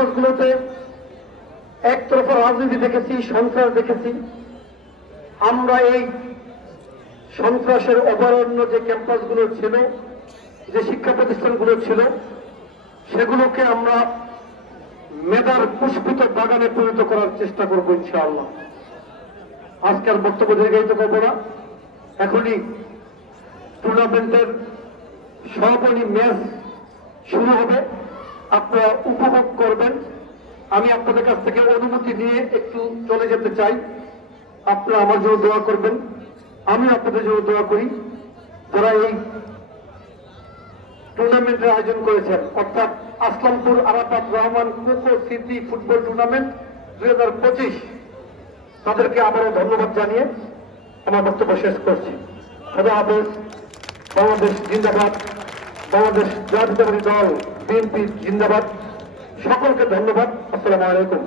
ক্যাম্পাসগুলোতে একতরফা রাজনীতি দেখেছি, সন্ত্রাস দেখেছি। আমরা এই সন্ত্রাসের অভয়ারণ্য যে ক্যাম্পাসগুলো ছিল, যে শিক্ষা প্রতিষ্ঠানগুলো ছিল, সেগুলোকে আমরা মেধার পুষ্পিত বাগানে পরিণত করার চেষ্টা করব ইনশাআল্লাহ। আজকের বক্তব্য দীর্ঘায়িত করব না, এখনই টুর্নামেন্টের সমাপনী ম্যাচ শুরু হবে, আপনারা উপভোগ করবেন। আমি আপনাদের কাছ থেকে অনুমতি নিয়ে একটু চলে যেতে চাই। আপনারা আমার জন্য দোয়া করবেন, আমি আপনাদের জন্য দোয়া করি। যারা এই টুর্নামেন্টের আয়োজন করেছেন, অর্থাৎ আসলামপুর আরাফাত রহমান কোকো স্মৃতি ফুটবল টুর্নামেন্ট 2025, তাদেরকে আবারও ধন্যবাদ জানিয়ে আমার বক্তব্য শেষ করছি। খোদা হাফেজ। বাংলাদেশ জিন্দাবাদ। বাংলাদেশ জাতীয়তাবাদী দল বিএনপি জিন্দাবাদ। সকলকে ধন্যবাদ। আসসালামু আলাইকুম।